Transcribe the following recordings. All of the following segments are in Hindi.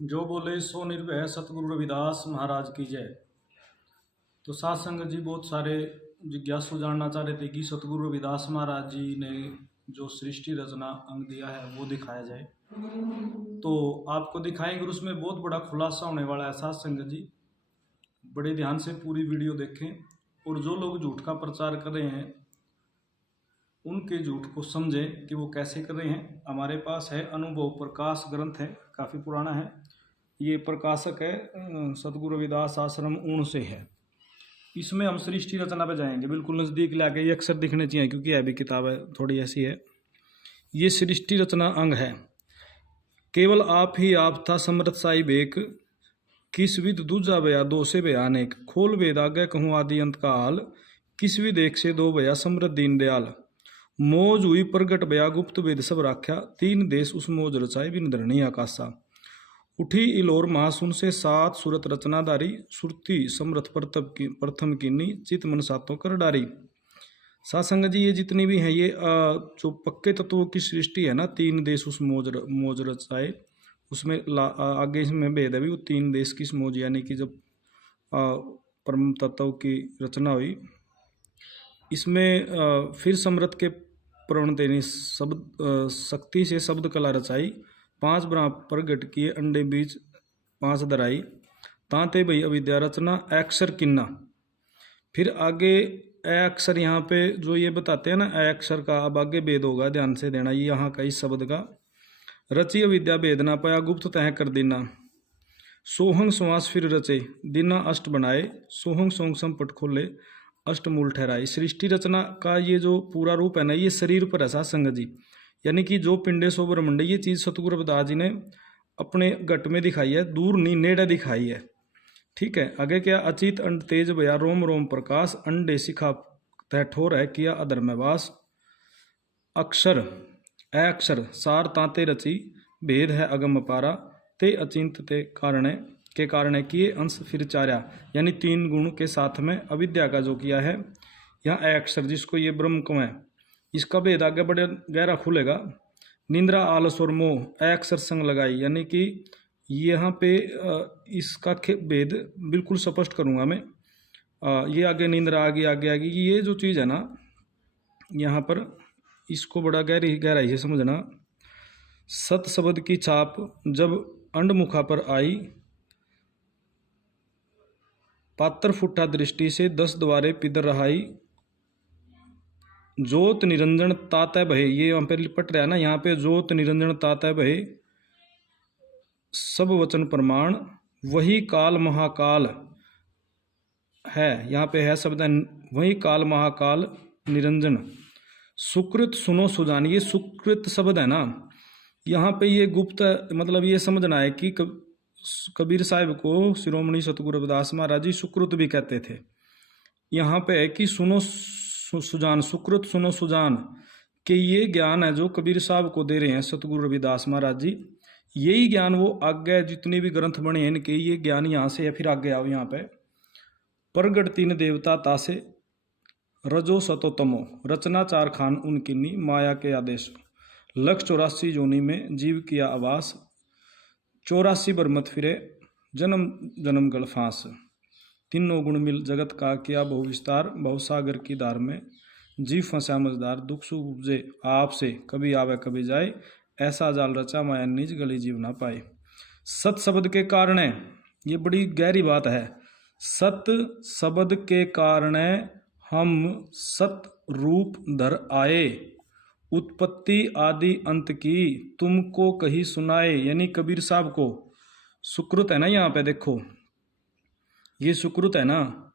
जो बोले सो निर्भय सतगुरु रविदास महाराज की जय। तो सात संगत जी बहुत सारे जिज्ञासु जानना चाह रहे थे कि सतगुरु रविदास महाराज जी ने जो सृष्टि रचना अंग दिया है वो दिखाया जाए। तो आपको दिखाएंगे और उसमें बहुत बड़ा खुलासा होने वाला है। सात संगत जी बड़े ध्यान से पूरी वीडियो देखें और जो लोग झूठ का प्रचार कर रहे हैं उनके झूठ को समझें कि वो कैसे कर रहे हैं। हमारे पास है अनुभव प्रकाश ग्रंथ है, काफ़ी पुराना है। ये प्रकाशक है सतगुरु रविदास आश्रम ऊण से है। इसमें हम सृष्टि रचना पे जाएंगे, बिल्कुल नज़दीक लाके। ये अक्सर दिखने चाहिए क्योंकि है भी किताब है थोड़ी ऐसी है। ये सृष्टि रचना अंग है। केवल आप ही आप था समृत साहिब एक, किस विद दूजा भया दो से भया अनेक, खोल वेद आगे कहूँ आदि अंत का हाल, किस विद एक से दो भया समृत दीन दयाल, मौज हुई प्रगट भया गुप्त वेद सब राख्या, तीन देश उस मौज रचाए बिन धरणी आकाशा, उठी इलोर महासुन से सात सूरत रचनादारी, सुरती समृत प्रथम कीनी, चित मन सातों कर डारी। सासंग जी ये जितनी भी हैं ये जो पक्के तत्वों की सृष्टि है ना, तीन देश उस मौज रचाए, उसमें आगे इसमें भेद है भी, वो तीन देश किस मौज, यानी कि जब परम तत्व की रचना हुई इसमें फिर समृत के प्रवणते ने शब्द शक्ति से शब्द कला रचाई, पांच ब्रह्म प्रगट किए अंडे बीज पांच दराई, तांते भई अविद्या रचना अक्षर किन्ना। फिर आगे अ अक्षर यहाँ पे जो ये बताते हैं ना अ अक्षर का, अब आगे भेद होगा, ध्यान से देना। ये यहाँ का इस शब्द का रची अविद्या भेद ना पाया गुप्त तह कर देना, सोहंग श्वास फिर रचे दिना अष्ट बनाए, सोहंग सोंग संपट खोले अष्टमूल ठहराई। सृष्टि रचना का ये जो पूरा रूप है ना, ये शरीर पर है संगत जी, यानी कि जो पिंडे सो ब्रह्मंड, ये चीज सतगुरु रविदास जी ने अपने घट में दिखाई है, दूर नहीं नेड़े दिखाई है। ठीक है, आगे क्या, अचित अंड तेज भया रोम रोम प्रकाश, अंडे शिखा तय ठोर है किया अधर में वास, अक्षर अक्षर सार तांते रची, भेद है अगम पारा, ते अचिंत ते कारण के कारण किए अंश फिर चार्या, यानी तीन गुण के साथ में अविद्या का जो किया है यहाँ अक्षर, जिसको ये ब्रह्म को है, इसका भेद आगे बड़े गहरा खुलेगा। निंद्रा आलस और मोह अक्षर संग लगाई, यानी कि यहाँ पे इसका भेद बिल्कुल स्पष्ट करूँगा मैं। ये आगे निंद्रा आगे आगे आगे ये जो चीज़ है ना यहाँ पर, इसको बड़ा गहराई से समझना। सत शब्द की छाप जब अंडमुखा पर आई, पात्र फुटा दृष्टि से 10 द्वारे पिदर रहाई, ज्योत निरंजन तातय भय, ये यहाँ पे लिपट रहा है ना, यहाँ पे ज्योत निरंजन तातय भय सब वचन प्रमाण, वही काल महाकाल है, यहाँ पे है शब्द वही काल महाकाल निरंजन, सुकृत सुनो सुजान, ये सुकृत शब्द है ना, यहाँ पे ये गुप्त मतलब ये समझना है कि कबीर साहिब को शिरोमणि सतगुरु रविदास महाराज जी सुकृत भी कहते थे। यहाँ पे है कि सुनो सुजान, सुकृत सुनो सुजान, कि ये ज्ञान है जो कबीर साहब को दे रहे हैं सतगुरु रविदास महाराज जी, यही ज्ञान वो आगे जितने भी ग्रंथ बने हैं इनके, ये ज्ञान यहाँ से है। फिर आगे आओ यहाँ पे, प्रगट तीन देवता तासे रजो सतो तमो, रचना चार खान उनकिन्नी माया के आदेश, लक्ष 84 जोनी में जीव किया आवास, 84 बरमत फिरे जन्म जन्म गल फांस, तीनों गुण मिल जगत का किया बहु विस्तार, बहुसागर की धार में जीव फंसा मजदार, दुख सुख उपजे आपसे कभी आवे कभी जाए, ऐसा जाल रचा माया निज गली जीव ना पाए। सत शब्द के कारण, ये बड़ी गहरी बात है, सत शब्द के कारण हम सत रूप धर आए, उत्पत्ति आदि अंत की तुमको कही सुनाए, यानी कबीर साहब को सुकृत है ना, यहाँ पे देखो ये सुकृत है ना,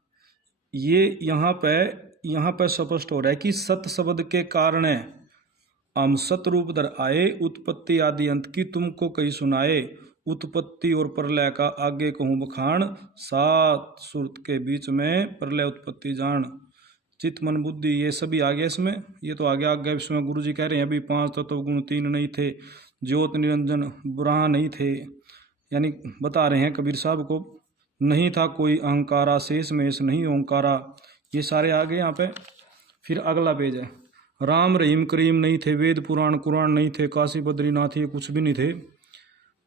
ये यहाँ पे स्पष्ट हो रहा है कि सत शब्द के कारण हम सत रूप धर आए, उत्पत्ति आदि अंत की तुमको कही सुनाए, उत्पत्ति और प्रलय का आगे कहूँ बखान, सात सुरत के बीच में प्रलय उत्पत्ति जान, चित्त मन बुद्धि ये सभी आ गया इसमें। ये तो आगे इसमें गुरु जी कह रहे हैं अभी 5 तत्व गुण 3 नहीं थे, ज्योत निरंजन बुरा नहीं थे, यानी बता रहे हैं कबीर साहब को नहीं था कोई अहंकारा, शेष मेष नहीं ओंकारा, ये सारे आ गए यहाँ पे। फिर अगला पेज है, राम रहीम करीम नहीं थे, वेद पुराण कुरान नहीं थे, काशी बद्रीनाथ ये कुछ भी नहीं थे,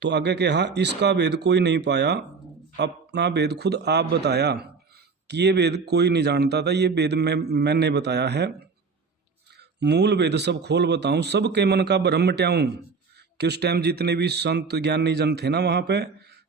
तो आगे कहा इसका भेद कोई नहीं पाया, अपना भेद खुद आप बताया, कि ये भेद कोई नहीं जानता था, ये भेद मैंने बताया है। मूल भेद सब खोल बताऊं, सबके मन का भ्रम मिटाऊं। कि उस टाइम जितने भी संत ज्ञानी जन थे ना वहां पे,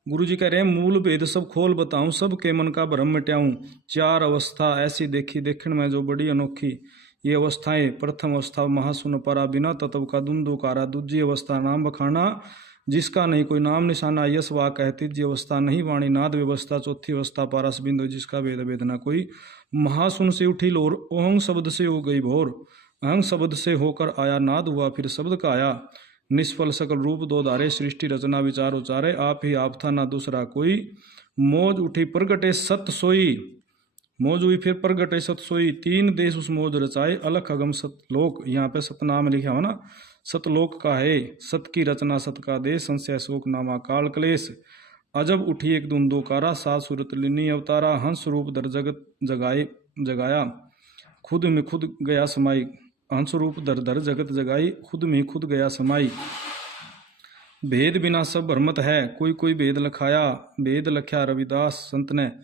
गुरु जी कह रहे हैं मूल भेद सब खोल बताऊं, सबके मन का भ्रम मिटाऊं। चार अवस्था ऐसी देखी देखण में जो बड़ी अनोखी, ये अवस्थाएं, प्रथम अवस्था महाशून्य परा बिना तत्व का धुंधुकारा, दूजी अवस्था नाम बखाना जिसका नहीं कोई नाम निशाना, यश वाक है, तीजी अवस्था नहीं वाणी नाद व्यवस्था, चौथी अवस्था पारस बिंदु जिसका भेद वेदना कोई। महाशून्य से उठी लोर, ओहंग शब्द से हो गई भोर, अहंग शब्द से होकर आया नाद हुआ फिर शब्द का आया। निष्फल सकल रूप दो धारे, सृष्टि रचना विचार उचारे, आप ही आप था ना दूसरा कोई। मौज उठी प्रगटे सत सोई, मौज हुई फिर प्रगटे सत सोई, तीन देश उस मौज रचाए, अलख अगम सतलोक, यहाँ पे सतनाम लिखा हो ना, सतलोक का है, सत की रचना सत का देश, संशय शोक नामा काल क्लेश। अजब उठी एक धुंधुकारा, सात सूरत लीनी अवतारा, हंस रूप दर जगत जगाए जगाया, खुद में खुद गया समाई, हंस रूप दर दर जगत जगाई, खुद में खुद गया समाई। भेद बिना सब भ्रमत है, कोई कोई भेद लखाया, भेद लख्या रविदास संत ने।